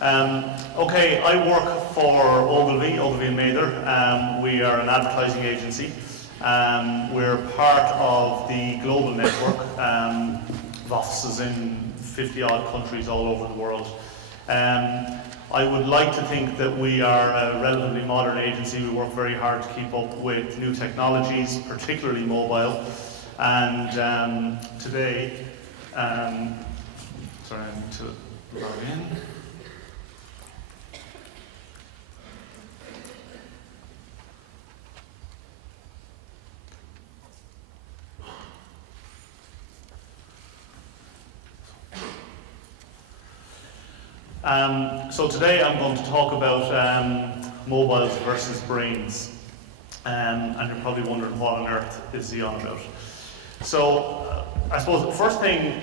Okay, I work for Ogilvy and Mather. We are an advertising agency. We're part of the global network of offices in 50 odd countries all over the world. I would like to think that we are a relatively modern agency. We work very hard to keep up with new technologies, particularly mobile. And today, sorry, I need to log in. So today I'm going to talk about mobiles versus brains, and you're probably wondering what on earth is he on about. So I suppose the first thing,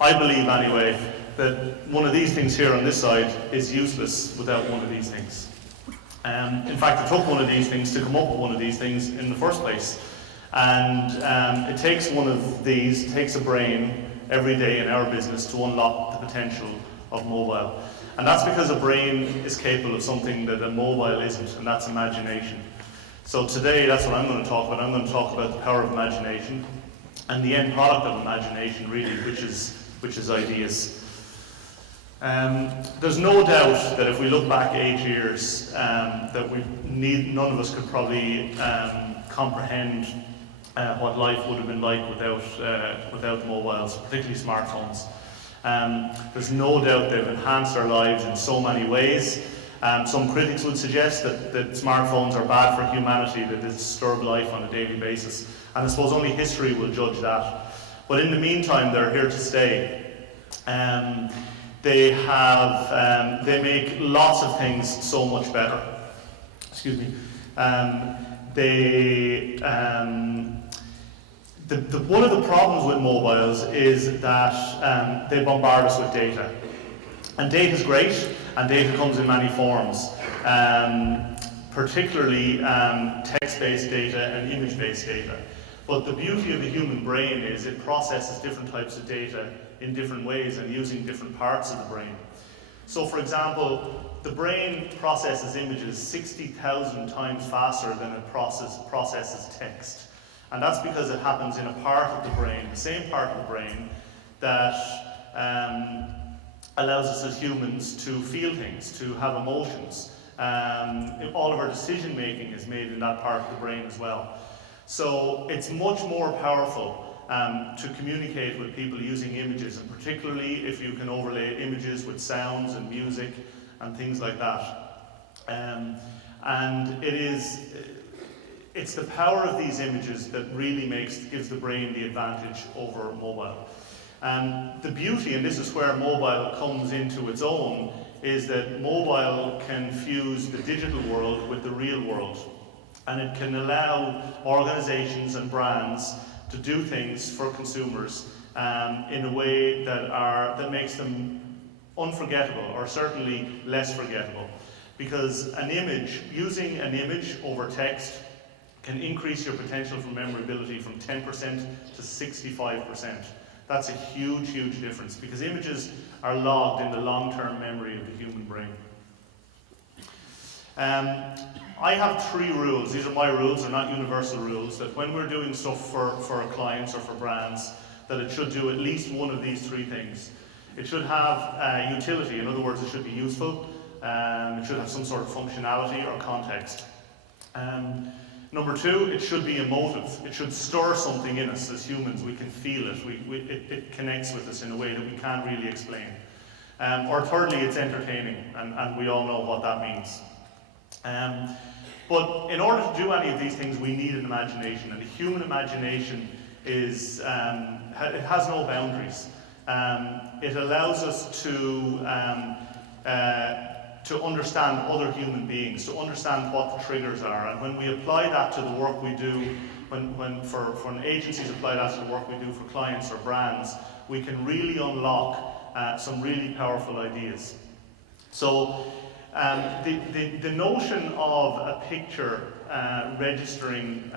I believe anyway, that one of these things here on this side is useless without one of these things. In fact, it took one of these things to come up with one of these things in the first place. And it takes one of these, it takes a brain every day in our business to unlock the potential of mobile. And that's because a brain is capable of something that a mobile isn't, and that's imagination. So today, that's what I'm going to talk about. I'm going to talk about the power of imagination and the end product of imagination, really, which is ideas. There's no doubt that if we look back 8 years, that none of us could probably comprehend what life would have been like without mobiles, particularly smartphones. There's no doubt they've enhanced our lives in so many ways. Some critics would suggest that smartphones are bad for humanity, that they disturb life on a daily basis. And I suppose only history will judge that. But in the meantime, they're here to stay. They make lots of things so much better. Excuse me. One of the problems with mobiles is that they bombard us with data. And data is great, and data comes in many forms, particularly text-based data and image-based data. But the beauty of the human brain is it processes different types of data in different ways and using different parts of the brain. So for example, the brain processes images 60,000 times faster than it processes text. And that's because it happens in a part of the brain, the same part of the brain, that allows us as humans to feel things, to have emotions. All of our decision making is made in that part of the brain as well. So it's much more powerful to communicate with people using images, and particularly if you can overlay images with sounds and music and things like that. And it's the power of these images that really gives the brain the advantage over mobile. The beauty, and this is where mobile comes into its own, is that mobile can fuse the digital world with the real world. And it can allow organizations and brands to do things for consumers in a way that makes them unforgettable, or certainly less forgettable. Because using an image over text can increase your potential for memorability from 10% to 65%. That's a huge, huge difference, because images are logged in the long-term memory of the human brain. I have 3 rules. These are my rules, they're not universal rules, that when we're doing stuff for our clients or for brands, that it should do at least one of these 3 things. It should have utility, in other words, it should be useful. It should have some sort of functionality or context. Number 2, it should be emotive. It should stir something in us as humans. We can feel it. It connects with us in a way that we can't really explain. Or thirdly, it's entertaining, and we all know what that means. But in order to do any of these things, we need an imagination, and the human imagination it has no boundaries. It allows us to understand other human beings, to understand what the triggers are. And when we apply that to the work we do, when agencies apply that to the work we do for clients or brands, we can really unlock some really powerful ideas. So the notion of a picture registering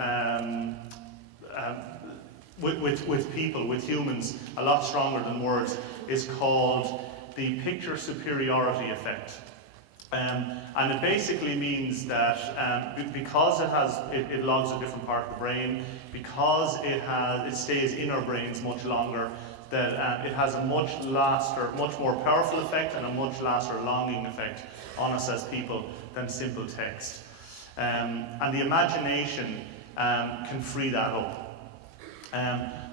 with people, with humans, a lot stronger than words, is called the picture superiority effect. And it basically means that because it logs a different part of the brain, because it stays in our brains much longer, that it has a much more powerful effect and a much longing effect on us as people than simple text. And the imagination can free that up.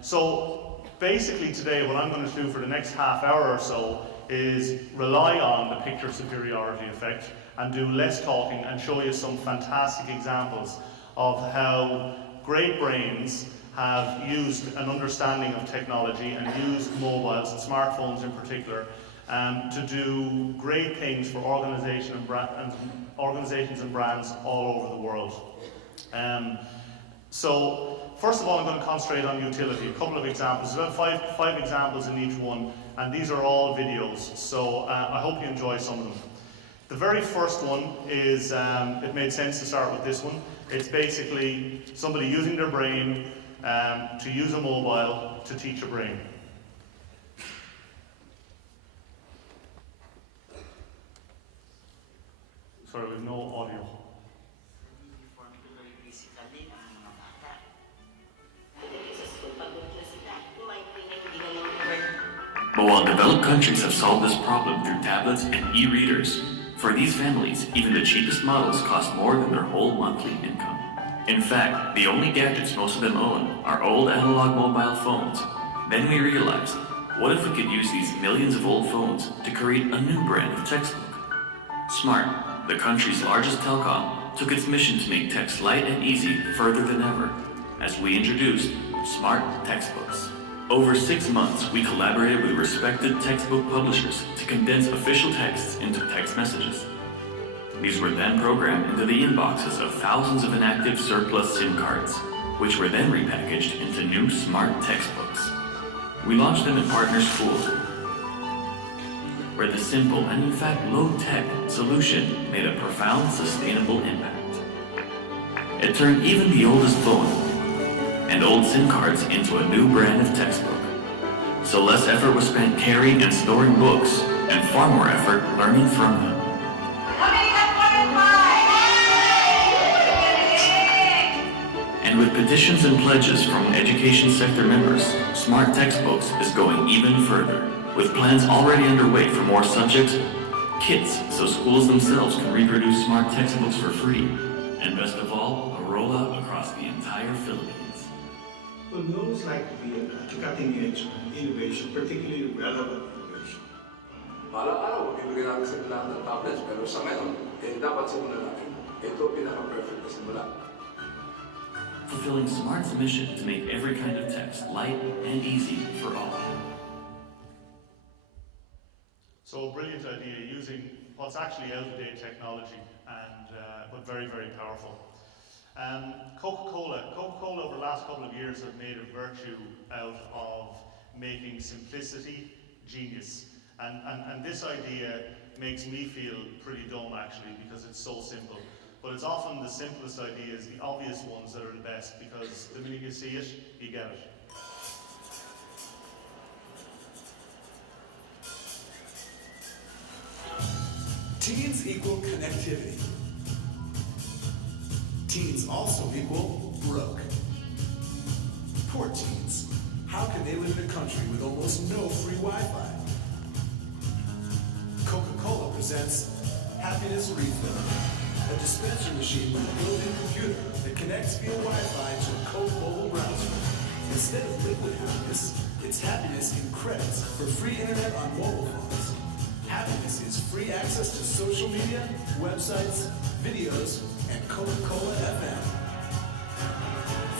So basically today what I'm going to do for the next half hour or so is rely on the picture superiority effect and do less talking and show you some fantastic examples of how great brains have used an understanding of technology and used mobiles and smartphones in particular to do great things for organizations and brands all over the world. So first of all, I'm going to concentrate on utility. A couple of examples. There's about five examples in each one, and these are all videos, so I hope you enjoy some of them. The very first one is, it made sense to start with this one. It's basically somebody using their brain to use a mobile to teach a brain. Sorry, we have no audio. But while developed countries have solved this problem through tablets and e-readers, for these families, even the cheapest models cost more than their whole monthly income. In fact, the only gadgets most of them own are old analog mobile phones. Then we realized, what if we could use these millions of old phones to create a new brand of textbook? Smart, the country's largest telecom, took its mission to make text light and easy further than ever, as we introduced smart textbooks. Over 6 months, we collaborated with respected textbook publishers to condense official texts into text messages. These were then programmed into the inboxes of thousands of inactive surplus SIM cards, which were then repackaged into new smart textbooks. We launched them in partner schools, where the simple and in fact low-tech solution made a profound sustainable impact. It turned even the oldest phone and old SIM cards into a new brand of textbook. So less effort was spent carrying and storing books, and far more effort learning from them. And with petitions and pledges from education sector members, Smart Textbooks is going even further, with plans already underway for more subjects, kits, so schools themselves can reproduce smart textbooks for free, and best of all, a rollout across the entire Philippines. Well, we always like to be at the cutting edge of innovation, particularly relevant innovation. Balang araw, bibigyan namin sa lahat ng tablets, pero sa ngayon, dapat simulan natin. Ito pinaka-perfect na simula. Fulfilling Smart's mission to make every kind of text light and easy for all. So a brilliant idea using what's actually out-of-date technology, and but very, very powerful. Coca-Cola over the last couple of years have made a virtue out of making simplicity genius. And this idea makes me feel pretty dumb actually, because it's so simple. But it's often the simplest ideas, the obvious ones, that are the best, because the minute you see it, you get it. Teens equal connectivity. Teens also equal broke. Poor teens. How can they live in a country with almost no free Wi-Fi? Coca-Cola presents Happiness Refill, a dispenser machine with a built-in computer that connects via Wi-Fi to a Coke mobile browser. Instead of liquid happiness, it's happiness in credits for free internet on mobile phones. Happiness is free access to social media, websites, videos, and Coca-Cola FM.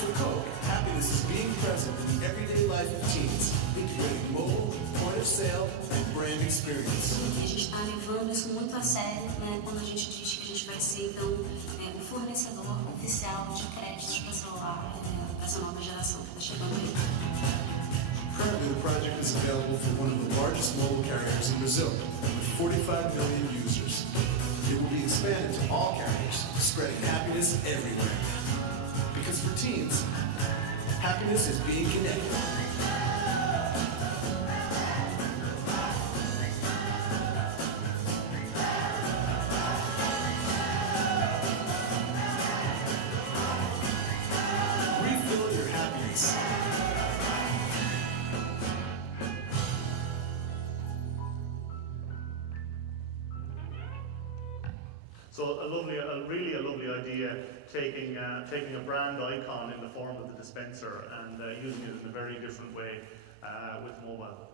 For Coke, happiness is being present in the everyday life of teens, integrating mobile, point of sale, and brand experience. A gente está levando isso muito a sério, né, quando a gente diz que a gente vai ser, então, o fornecedor oficial de créditos para celular, para essa nova geração que está chegando aí. Currently, the project is available for one of the largest mobile carriers in Brazil, with 45 million users. It will be expanded to all carriers, spreading happiness everywhere. Because for teens, happiness is being connected. So really a lovely idea, taking a brand icon in the form of the dispenser and using it in a very different way with mobile.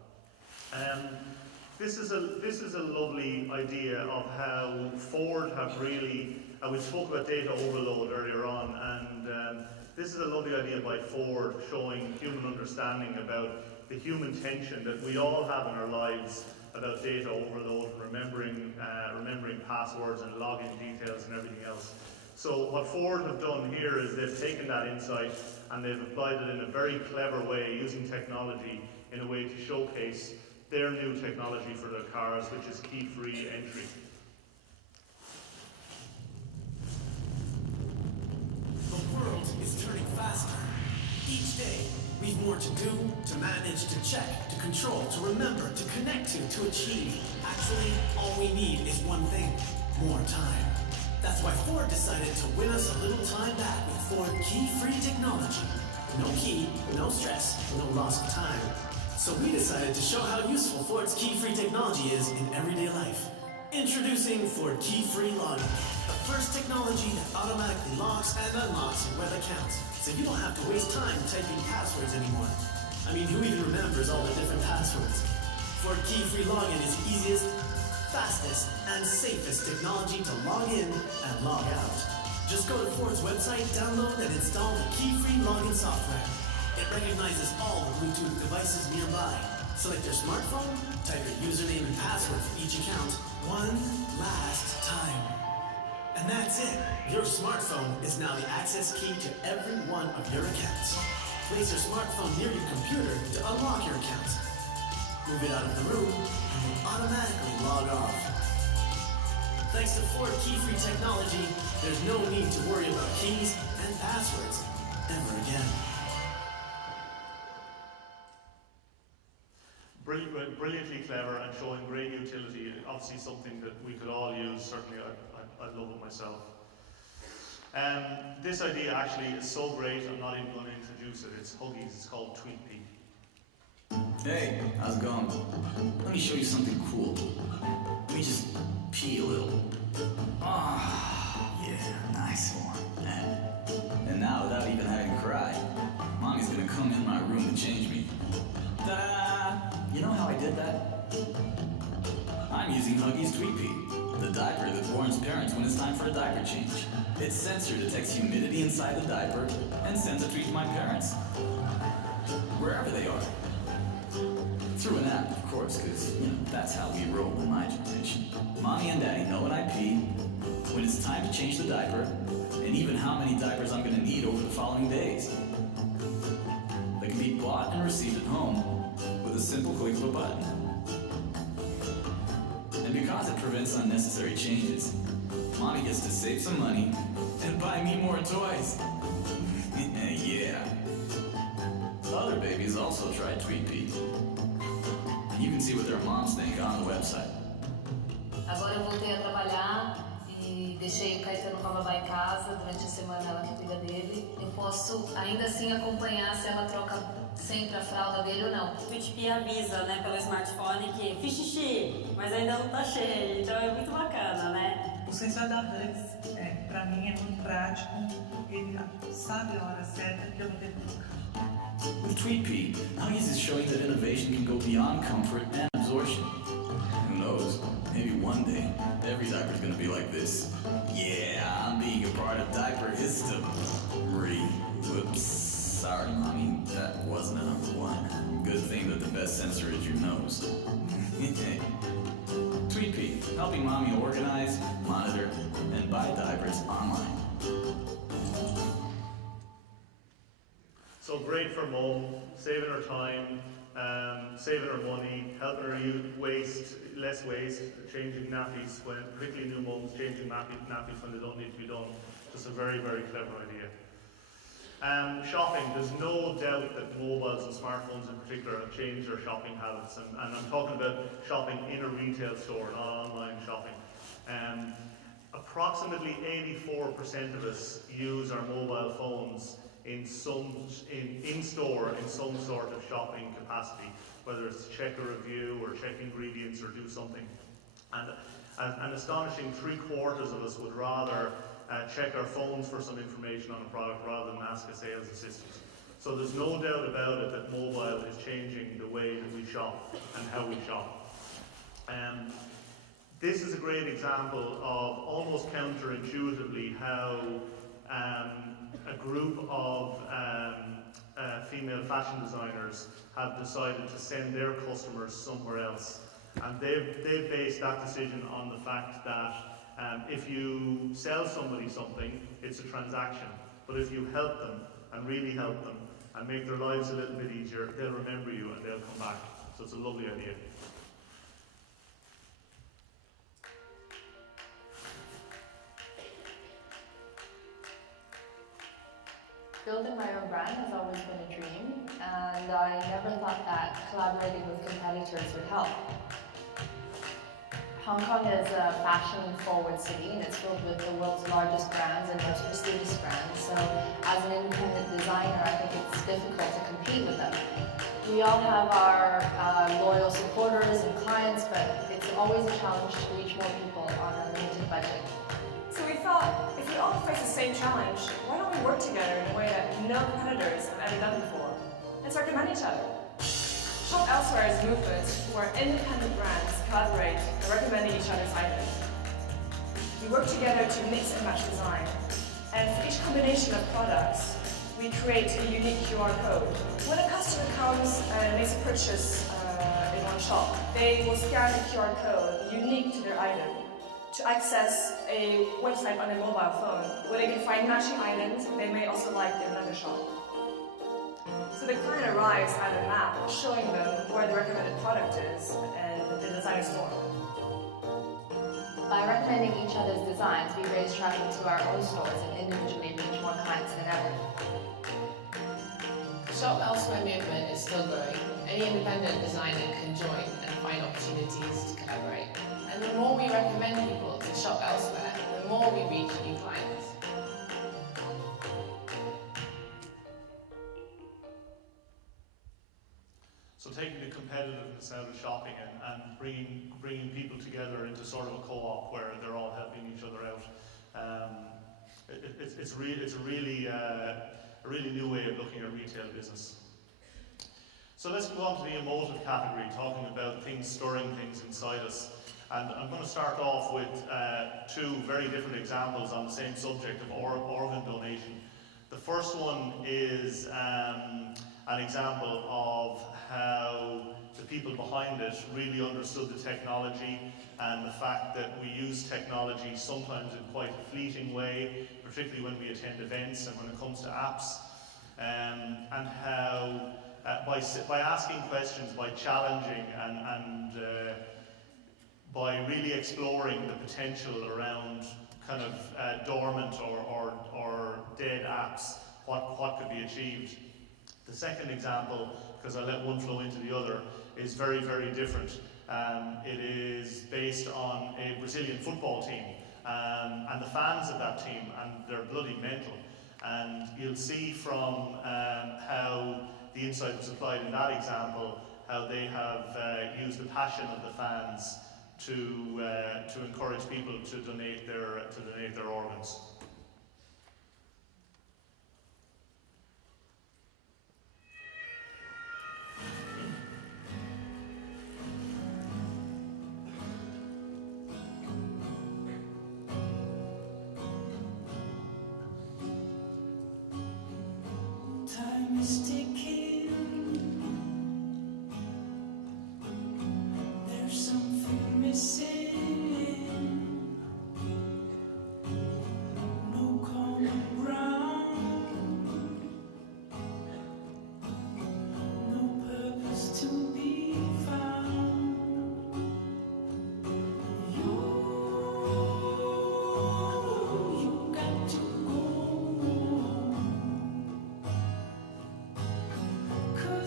This is a lovely idea of how Ford have really, we spoke about data overload earlier on, and this is a lovely idea by Ford showing human understanding about the human tension that we all have in our lives about data overload, remembering passwords and login details and everything else. So what Ford have done here is they've taken that insight and they've applied it in a very clever way using technology in a way to showcase their new technology for their cars, which is key-free entry. The world is turning faster. Each day, we've more to do, to manage, to check, to control, to remember, to connect to achieve. Actually, all we need is one thing: more time. That's why Ford decided to win us a little time back with Ford key-free technology. No key, no stress, no loss of time. So we decided to show how useful Ford's key-free technology is in everyday life. Introducing Ford Key-Free Login, the first technology that automatically locks and unlocks your web accounts, so you don't have to waste time typing passwords anymore. I mean, who even remembers all the different passwords? Ford Key-Free Login is the easiest, fastest, and safest technology to log in and log out. Just go to Ford's website, download and install the Key-Free Login software. It recognizes all the Bluetooth devices nearby. Select your smartphone, type your username and password for each account one last time. And that's it. Your smartphone is now the access key to every one of your accounts. Place your smartphone near your computer to unlock your account. Move it out of the room and you'll automatically log off. Thanks to Ford Key-Free technology, there's no need to worry about keys and passwords ever again. Brilliantly clever and showing great utility. Obviously something that we could all use. Certainly I'd love it myself. This idea actually is so great I'm not even going to introduce it. It's Huggies. It's called TweetPea. Hey, how's it going? Let me show you something cool. Let me just pee a little. Ah, yeah, nice one. And now, without even having to cry, Mommy's gonna come in my room to change me. Ta-da! You know how I did that? I'm using Huggies TweetPea, the diaper that warns parents when it's time for a diaper change. Its sensor detects humidity inside the diaper and sends a tweet to my parents, wherever they are. Through an app, of course, because, that's how we roll in my generation. Mommy and Daddy know when I pee, when it's time to change the diaper, and even how many diapers I'm going to need over the following days. They can be bought and received at home with a simple click of a button. And because it prevents unnecessary changes, Mommy gets to save some money and buy me more toys. Yeah. Other babies also try TweetPea. You can see what their moms think on the website. Agora eu voltei a trabalhar e deixei o Caetano com a babá em casa. Durante a semana ela que cuida dele. Eu posso ainda assim acompanhar se ela troca sempre a fralda dele ou não. O TweetPea avisa, né, pelo smartphone que fiz xixi, mas ainda não tá cheio, então é muito bacana, né? O sensor da Hugs, pra mim, é muito prático. Ele sabe a hora certa que eu vou ter que trocar. With TweetPea, Huggies is showing that innovation can go beyond comfort and absorption. Who knows? Maybe one day, every diaper is going to be like this. Yeah, I'm being a part of diaper history. Whoops. Sorry, Mommy. That wasn't a number one. Good thing that the best sensor is your nose. TweetPea, helping Mommy organize, monitor, and buy diapers online. So great for mum, saving her time, saving her money, helping her use less waste, changing nappies, particularly new mums, changing nappies when they don't need to be done. Just a very, very clever idea. Shopping, there's no doubt that mobiles and smartphones in particular have changed our shopping habits, and I'm talking about shopping in a retail store, not online shopping. Approximately 84% of us use our mobile phones in store in some sort of shopping capacity, whether it's check a review or check ingredients or do something. And An astonishing 3/4 of us would rather check our phones for some information on a product rather than ask a sales assistant. So there's no doubt about it that mobile is changing the way that we shop and how we shop. This is a great example of almost counterintuitively how a group of female fashion designers have decided to send their customers somewhere else. And they've based that decision on the fact that if you sell somebody something, it's a transaction. But if you help them and really help them and make their lives a little bit easier, they'll remember you and they'll come back. So it's a lovely idea. Building my own brand has always been a dream, and I never thought that collaborating with competitors would help. Hong Kong is a fashion-forward city, and it's filled with the world's largest brands and most prestigious brands, so as an independent designer, I think it's difficult to compete with them. We all have our loyal supporters and clients, but it's always a challenge to reach more people on a limited budget. So we thought, if we all face the same challenge, why don't we work together in a way that no competitors have ever done before? Let's recommend each other. Shop Elsewhere is a movement where independent brands collaborate and recommending each other's items. We work together to mix and match design, and for each combination of products, we create a unique QR code. When a customer comes and makes a purchase in one shop, they will scan a QR code unique to their item to access a website on their mobile phone where they can find matching items they may also like in another shop. So the client arrives at a map showing them where the recommended product is and the designer store. By recommending each other's designs, we raise traffic to our own stores and individually reach more clients than ever. The Shop Elsewhere movement is still growing. Any independent designer can join and find opportunities to collaborate. And the more we recommend people to shop elsewhere, the more we reach new clients. So taking the competitiveness out of shopping and bringing people together into sort of a co-op where they're all helping each other out. It's a really new way of looking at retail business. So let's go on to the emotive category, talking about things stirring things inside us. And I'm going to start off with two very different examples on the same subject of organ donation. The first one is an example of how the people behind it really understood the technology and the fact that we use technology sometimes in quite a fleeting way, particularly when we attend events and when it comes to apps, and how by asking questions, by challenging and by really exploring the potential around kind of dormant or dead apps, what could be achieved. The second example, because I let one flow into the other, is very, very different. It is based on a Brazilian football team and the fans of that team, and they're bloody mental. And you'll see from how the insight was applied in that example, how they have used the passion of the fans to encourage people to donate their organs. Time is ticking. There's something missing. No common ground. No purpose to be found. You got to go.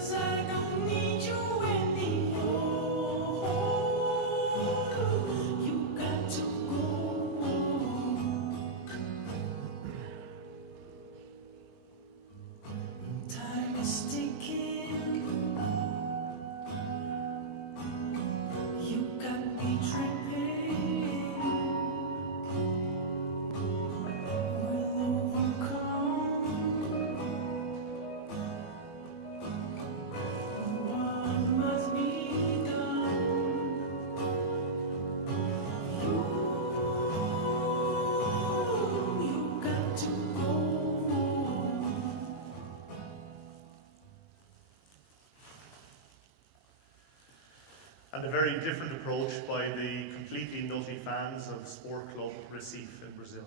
and a very different approach by the completely nutty fans of Sport Club Recife in Brazil.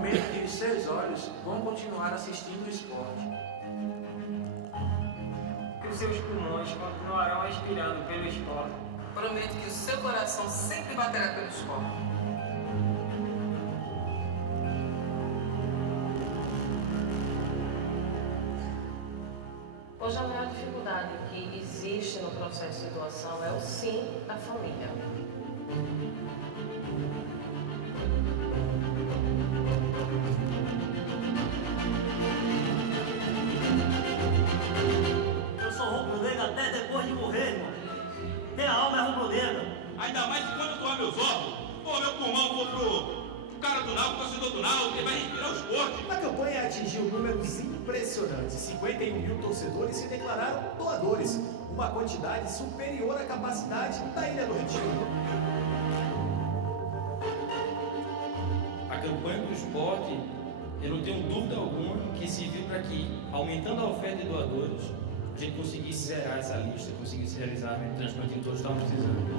Prometo que os seus olhos vão continuar assistindo o esporte. Que os seus pulmões continuarão respirando pelo esporte. Prometo que o seu coração sempre baterá pelo esporte. Hoje a maior dificuldade que existe no processo de doação é o sim da família. Eu sou rubro-negro até depois de morrer, irmão. Minha alma é rubro-negra. Ainda mais quando eu doar meus órgãos. Pô, meu pulmão for pro cara do Náutico, torcedor do Náutico, ele vai respirar o esporte. A campanha atingiu números impressionantes. 51 mil torcedores se declararam doadores, uma quantidade superior à capacidade da Ilha do Retiro. A campanha do esporte, eu não tenho dúvida alguma que serviu para que, aumentando a oferta de doadores, a gente conseguisse zerar essa lista, conseguisse realizar o transplante que todos estavam precisando.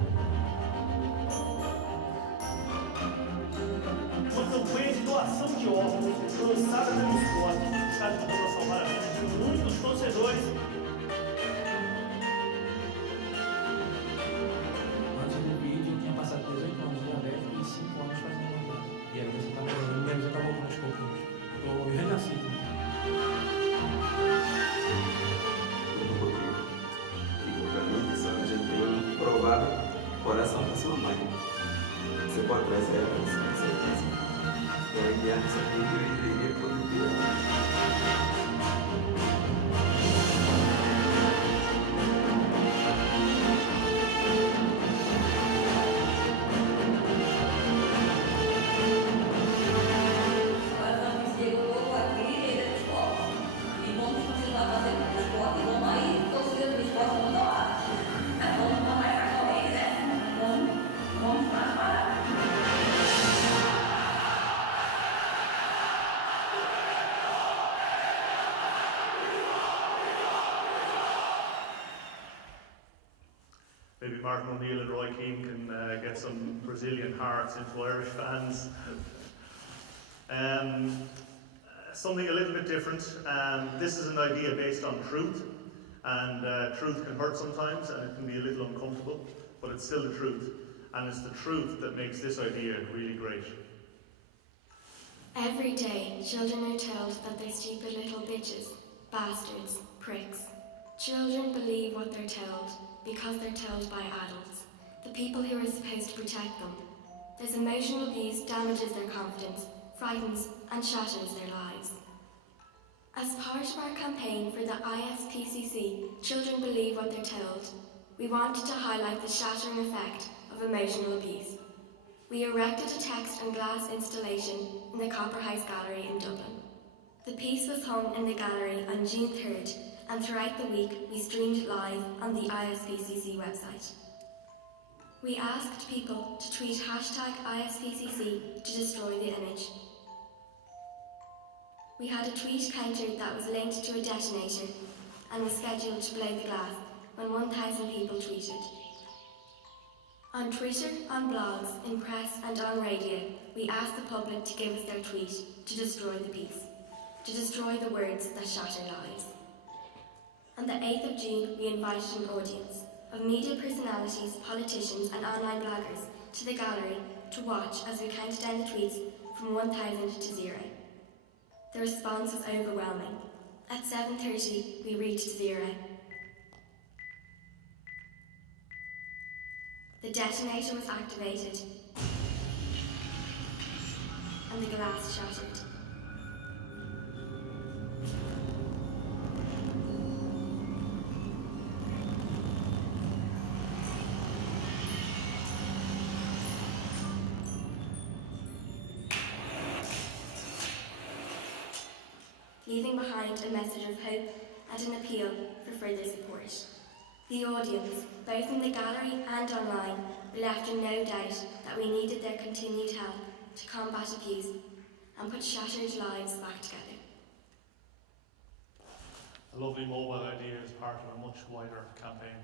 Uma campanha de doação de órgãos lançada pelo esporte está ajudando a salvar a vida de muitos torcedores. Antes do vídeo, eu tinha passado 18 anos de diabetes e 5 anos fazendo campanha. E aí você está falando, minha visão está voltando aos pouquinhos. Eu renasci. Para mim, isso a gente tem provado o coração da sua mãe. Você pode trazer ela, com certeza. Ela guiar essa vida e iria produzir. Maybe Martin O'Neill and Roy Keane can get some Brazilian hearts into Irish fans. Something a little bit different. This is an idea based on truth, and truth can hurt sometimes and it can be a little uncomfortable, but it's still the truth, and it's the truth that makes this idea really great. Every day, children are told that they're stupid little bitches, bastards, pricks. Children believe what they're told because they're told by adults, the people who are supposed to protect them. This emotional abuse damages their confidence, frightens and shatters their lives. As part of our campaign for the ISPCC, Children Believe What They're Told, we wanted to highlight the shattering effect of emotional abuse. We erected a text and glass installation in the Copper House Gallery in Dublin. The piece was hung in the gallery on June 3rd, and throughout the week we streamed it live on the ISPCC website. We asked people to tweet #ISPCC to destroy the image. We had a tweet counter that was linked to a detonator and was scheduled to blow the glass when 1,000 people tweeted. On Twitter, on blogs, in press and on radio, we asked the public to give us their tweet to destroy the piece, to destroy the words that shatter lives. On the 8th of June, we invited an audience of media personalities, politicians and online bloggers to the gallery to watch as we counted down the tweets from 1,000 to 0. The response was overwhelming. At 7:30, we reached 0. The detonator was activated, and the glass shattered. Leaving behind a message of hope and an appeal for further support. The audience, both in the gallery and online, were left in no doubt that we needed their continued help to combat abuse and put shattered lives back together. A lovely mobile idea as part of a much wider campaign.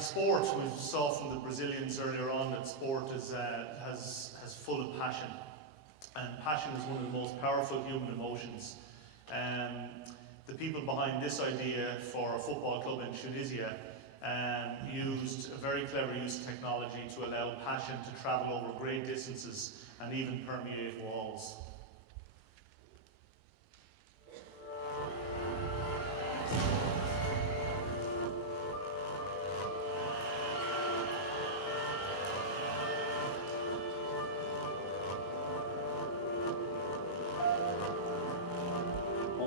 Sport, we saw from the Brazilians earlier on that sport has full of passion. And passion is one of the most powerful human emotions. The people behind this idea for a football club in Tunisia used a very clever use of technology to allow passion to travel over great distances and even permeate walls.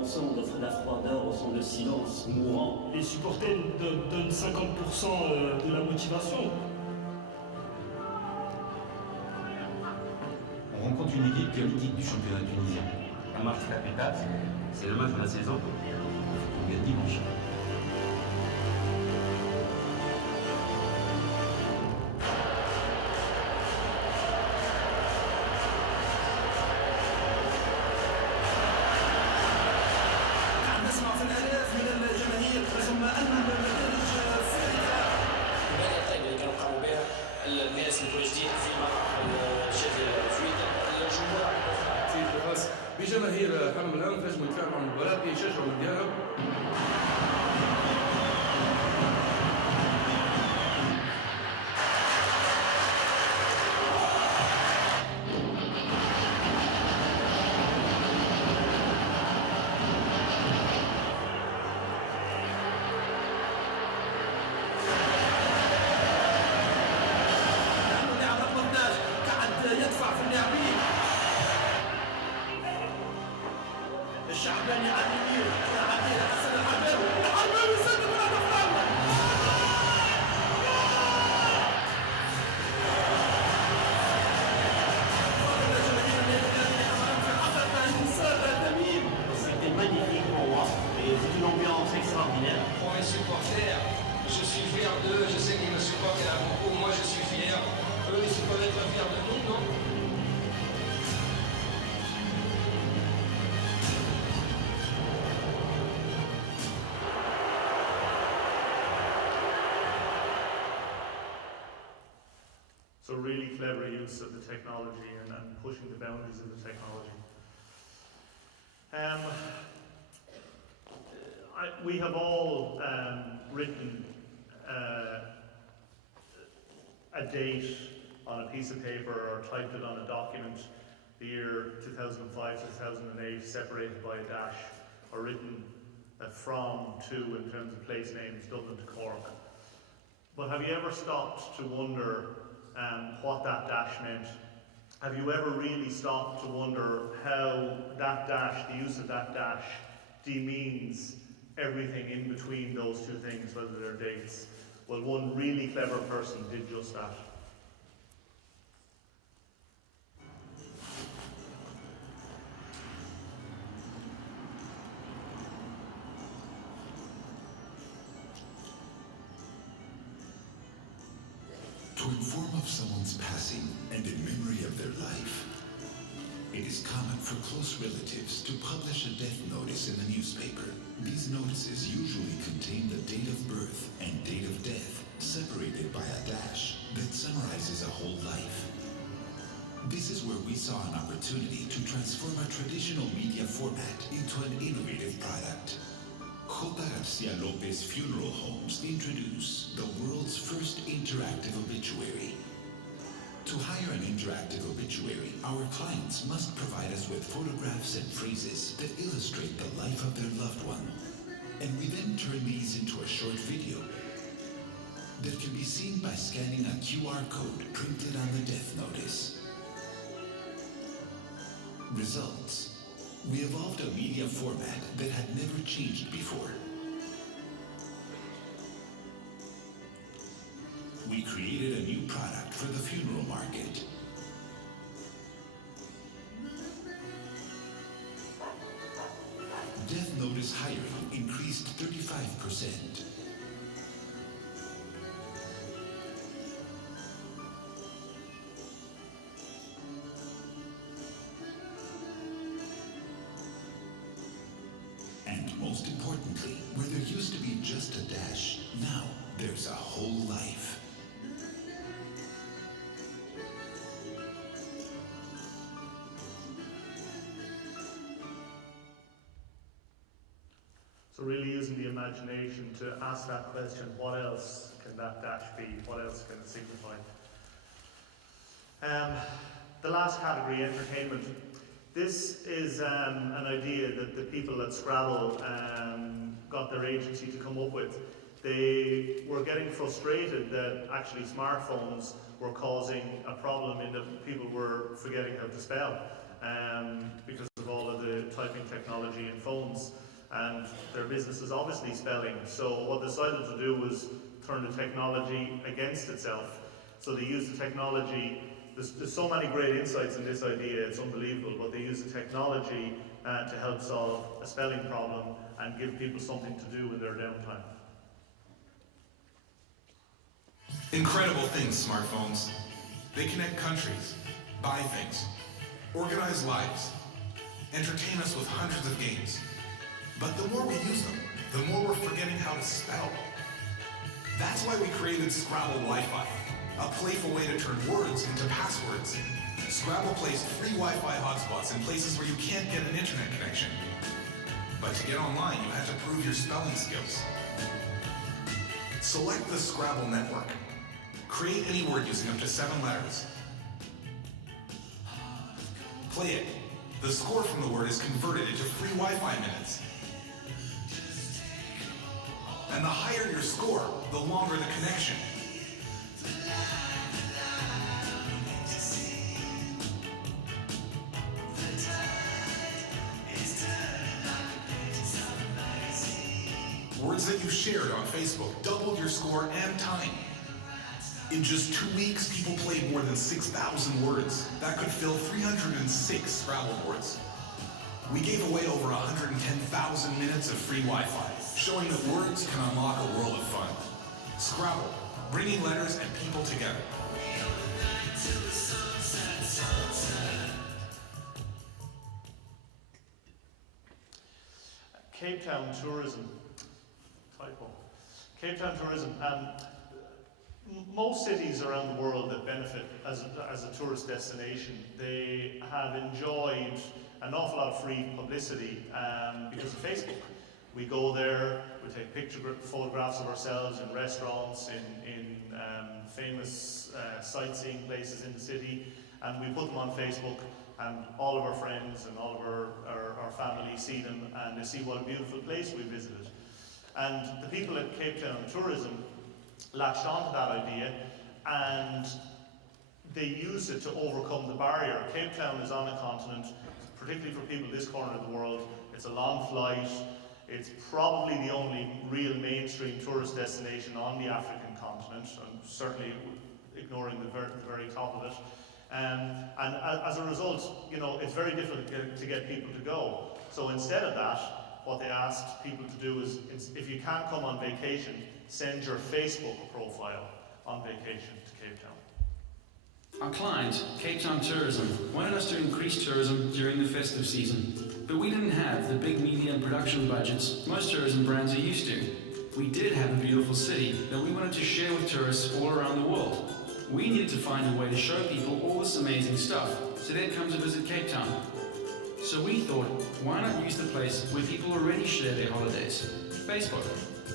Son de la froideur, au son de silence, mourant. Les supporters donnent 50% de la motivation. On rencontre une équipe qui est mythique du championnat tunisien. Un match capital, c'est le match de la saison. On gagne dimanche. بجماهير حرم الأنف نجموا يتفاعلوا مع المباراة يشجعوا من ديارهم. So really clever use of the technology and pushing the boundaries of the technology. We have all written a date on a piece of paper or typed it on a document, the year 2005 to 2008, separated by a dash, or written from to in terms of place names, Dublin to Cork. But have you ever stopped to wonder what that dash meant? Have you ever really stopped to wonder how that dash, the use of that dash, demeans everything in between those two things, whether they're dates? Well, one really clever person did just that. To inform of someone's passing and in memory of their life, it is common for close relatives to publish a death notice in the newspaper. These notices usually contain the date of birth and date of death, separated by a dash that summarizes a whole life. This is where we saw an opportunity to transform a traditional media format into an innovative product. J. Garcia Lopez Funeral Homes introduce the world's first interactive obituary. To hire an interactive obituary, our clients must provide us with photographs and phrases that illustrate the life of their loved one. And we then turn these into a short video that can be seen by scanning a QR code printed on the death notice. Results. We evolved a media format that had never changed before. We created a new product for the funeral market. Death notice hiring increased 35%. And most importantly, where there used to be just a dash, now there's a whole life. So really using the imagination to ask that question, what else can that dash be? What else can it signify? The last category, entertainment. This is an idea that the people at Scrabble got their agency to come up with. They were getting frustrated that actually smartphones were causing a problem in that people were forgetting how to spell because of all of the typing technology in phones. And their business is obviously spelling. So what they decided to do was turn the technology against itself. So they used the technology. There's so many great insights in this idea, it's unbelievable, but they use the technology to help solve a spelling problem and give people something to do in their downtime. Incredible things, smartphones. They connect countries, buy things, organize lives, entertain us with hundreds of games. But the more we use them, the more we're forgetting how to spell. That's why we created Scrabble Wi-Fi, a playful way to turn words into passwords. Scrabble placed free Wi-Fi hotspots in places where you can't get an internet connection. But to get online, you had to prove your spelling skills. Select the Scrabble network. Create any word using up to 7 letters. Play it. The score from the word is converted into free Wi-Fi minutes. And the higher your score, the longer the connection. Words that you shared on Facebook doubled your score and time. In just 2 weeks, people played more than 6,000 words. That could fill 306 Scrabble boards. We gave away over 110,000 minutes of free Wi-Fi, showing that words can unlock a world of fun. Scrabble, bringing letters and people together. Cape Town tourism. Typo. Cape Town tourism. Most cities around the world that benefit as a tourist destination, they have enjoyed an awful lot of free publicity because of Facebook. We go there, we take photographs of ourselves in restaurants, in famous sightseeing places in the city, and we put them on Facebook, and all of our friends and all of our family see them, and they see what a beautiful place we visited. And the people at Cape Town Tourism latched onto that idea, and they used it to overcome the barrier. Cape Town is on a continent, particularly for people this corner of the world. It's a long flight. It's probably the only real mainstream tourist destination on the African continent, and certainly ignoring the very top of it. And as a result, you know, it's very difficult to get people to go. So instead of that, what they asked people to do is, if you can't come on vacation, send your Facebook profile on vacation to Cape Town. Our client, Cape Town Tourism, wanted us to increase tourism during the festive season, but we didn't have the big media and production budgets most tourism brands are used to. We did have a beautiful city that we wanted to share with tourists all around the world. We needed to find a way to show people all this amazing stuff, so they'd come to visit Cape Town. So we thought, why not use the place where people already share their holidays, Facebook.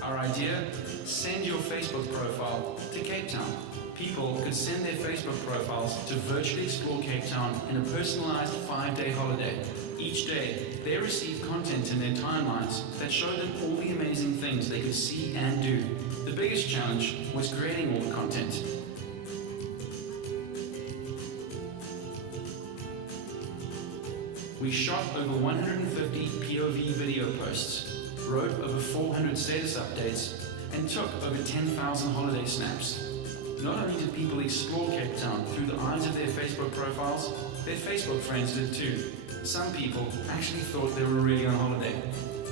Our idea? Send your Facebook profile to Cape Town. People could send their Facebook profiles to virtually explore Cape Town in a personalized 5-day holiday. Each day, they receive content in their timelines that showed them all the amazing things they could see and do. The biggest challenge was creating all the content. We shot over 150 POV video posts, wrote over 400 status updates, and took over 10,000 holiday snaps. Not only did people explore Cape Town through the eyes of their Facebook profiles, their Facebook friends did too. Some people actually thought they were really on holiday.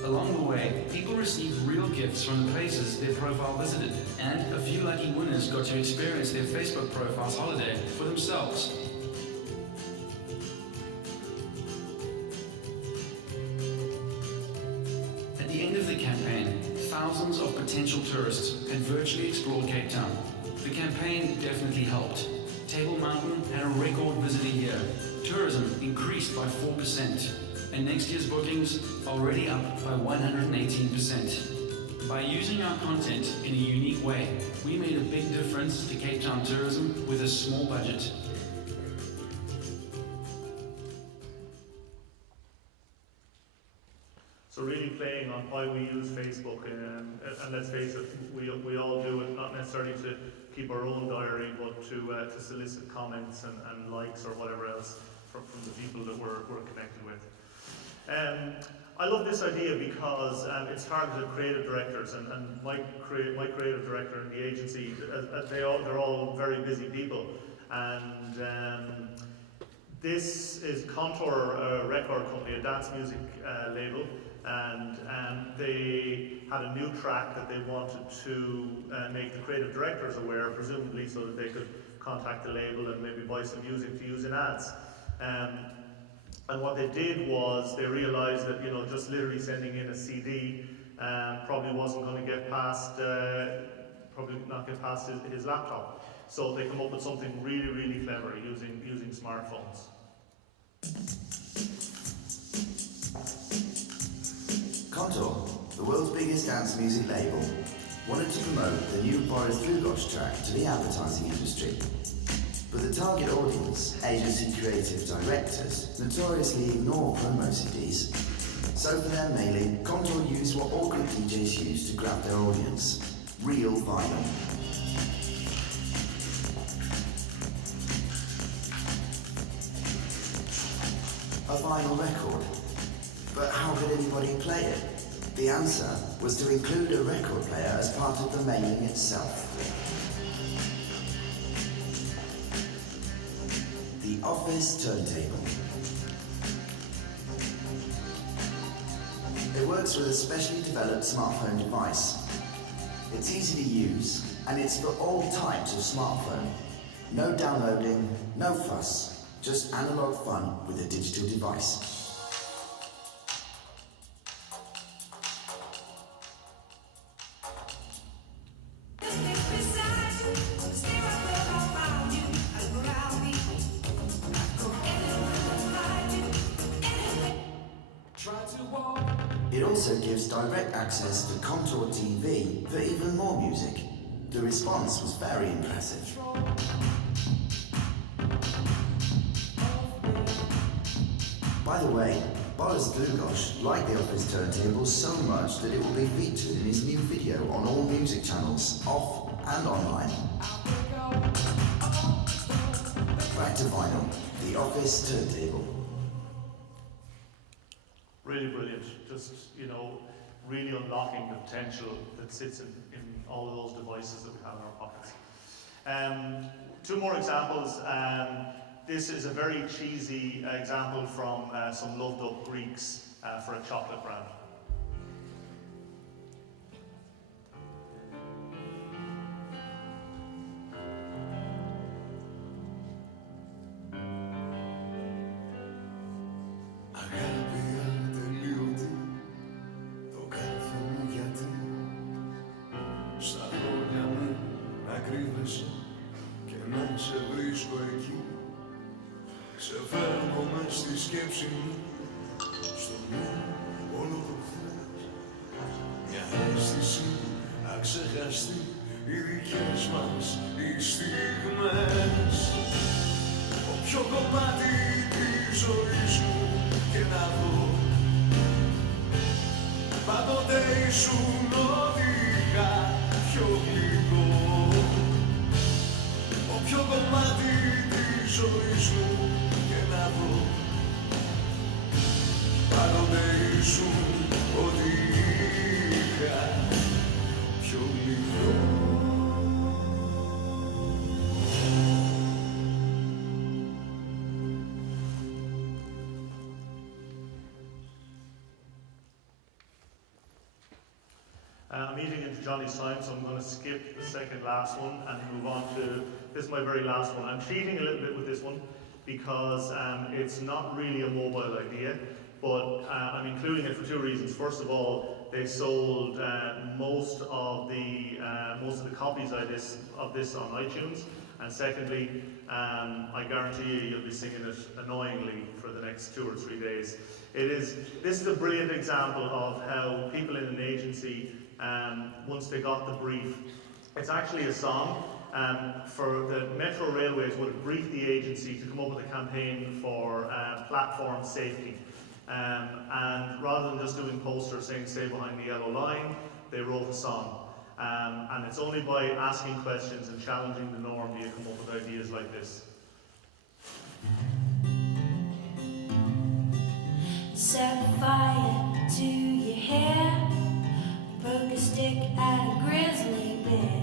Along the way, people received real gifts from the places their profile visited, and a few lucky winners got to experience their Facebook profile's holiday for themselves. At the end of the campaign, thousands of potential tourists had virtually explored Cape Town. The campaign definitely helped. Table Mountain had a record visitor year. Tourism increased by 4%, and next year's bookings are already up by 118%. By using our content in a unique way, we made a big difference to Cape Town tourism with a small budget. So really playing on why we use Facebook, and let's face it, we all do it, not necessarily to keep our own diary, but to solicit comments and likes or whatever else from the people that we're connected with. I love this idea because it's targeted at creative directors, and my creative director in the agency, they're all very busy people, and this is Contour record company, a dance music label, and they had a new track that they wanted to make the creative directors aware, presumably so that they could contact the label and maybe buy some music to use in ads. And what they did was they realized that, just literally sending in a CD probably wasn't going to get past, his laptop. So they come up with something really, really clever using smartphones. Contour, the world's biggest dance music label, wanted to promote the new Boris Dlugosch track to the advertising industry. But the target audience, agency creative directors, notoriously ignore promo CDs. So for their mailing, Contour used what all good DJs use to grab their audience: real vinyl. A vinyl record. But how could anybody play it? The answer was to include a record player as part of the mailing itself. The office turntable. It works with a specially developed smartphone device. It's easy to use, and it's for all types of smartphone. No downloading, no fuss, just analog fun with a digital device. It also gives direct access to Contour TV for even more music. The response was very impressive. By the way, Boris Dlugosch liked the office turntable so much that it will be featured in his new video on all music channels, off and online. Back to vinyl, the office turntable. Really brilliant, just, really unlocking the potential that sits in all of those devices that we have in our pockets. Two more examples. This is a very cheesy example from some loved up Greeks for a chocolate brand. Στη σκέψη μου, στο νου όλο το χθες, μια αίσθηση se arraste e de que as mãos e estigmas. O chocolate e sorriso que nado, vado deixo no diga que obligo. O chocolate e sorriso que nado, vado deixo no diga que obligo. I'm eating into Johnny's time, so I'm going to skip the second last one and move on to, this is my very last one. I'm cheating a little bit with this one because it's not really a mobile idea, but I'm including it for two reasons. First of all, they sold most of the copies of this on iTunes, and secondly, I guarantee you'll be singing it annoyingly for the next 2 or 3 days. This is a brilliant example of how people in an agency, once they got the brief, it's actually a song for the Metro Railways would have briefed the agency to come up with a campaign for platform safety. And rather than just doing posters saying stay behind the yellow line, they wrote a song. And it's only by asking questions and challenging the norm do you come up with ideas like this. Set fire to your hair, poke a stick at a grizzly bear,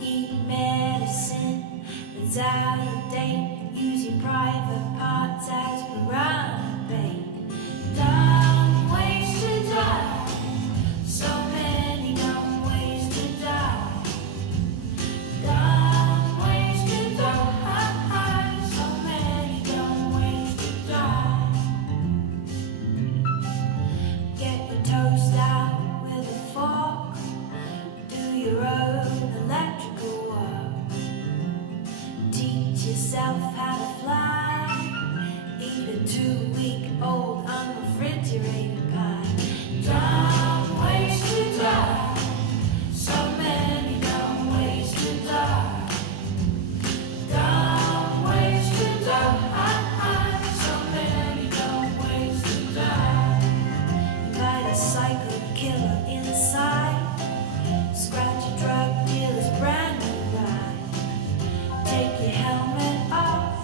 eat medicine that's out of date, use your private parts as piranha bait. Dumb ways to die, so many dumb ways to die. Dumb ways to die, so many dumb ways to die. Get your toast out with a fork, do your own electrical work, teach yourself how to fly, eat a 2-week-old unrefrigerated pie. Dumb ways to die, so many dumb ways to die. Dumb ways to die, so many dumb ways to die. Invite a psycho killer inside, scratch a drug dealer's brand new ride. Take your helmet off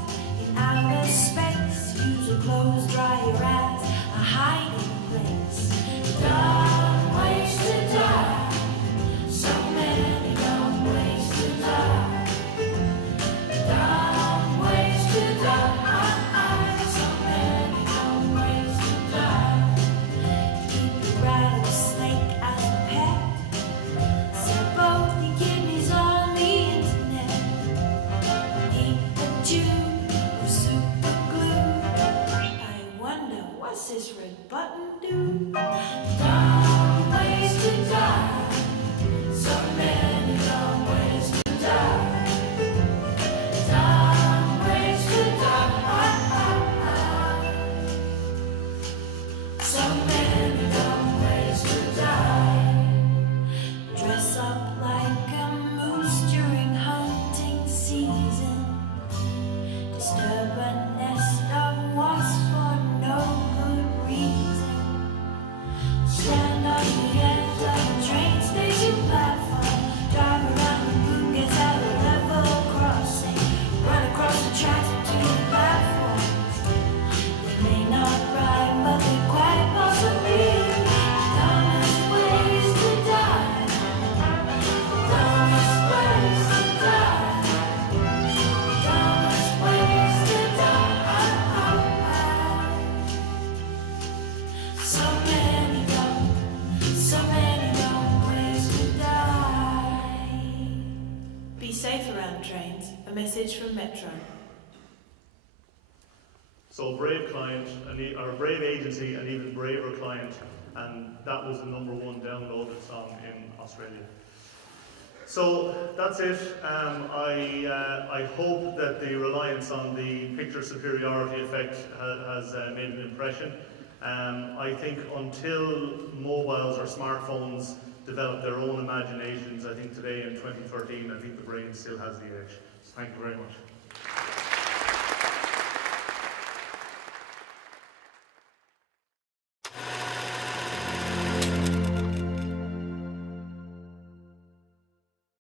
in outer space, use a clothes dryer as a hiding place. Dumb ways to die, so many dumb ways to die. Dumb ways to die, so many dumb ways to die. Keep a rattlesnake as a pet, set both your kidneys on the internet. Eat a tube of super glue. I wonder, what's this red button do? Dumb ways to die, so many dumb ways to die. Dumb ways to die, so many dumb ways to die. Dress up like a moose during hunting season, disturb a nest of wasps for no good reason. Stand on the edge of a train station platform, drive around the boom, get out a level crossing, run across the tracks between platforms. They may not rhyme, but they quite possibly dumbest ways to die. Dumbest ways to die. Dumbest ways to die. So many dumb ways to die. Be safe around trains. A message from Metro. So a brave client, or a brave agency, an even braver client, and that was the #1 downloaded song in Australia. So that's it. I hope that the reliance on the picture superiority effect has made an impression. I think until mobiles or smartphones develop their own imaginations. I think today in 2013, I think the brain still has the edge. So thank you very much.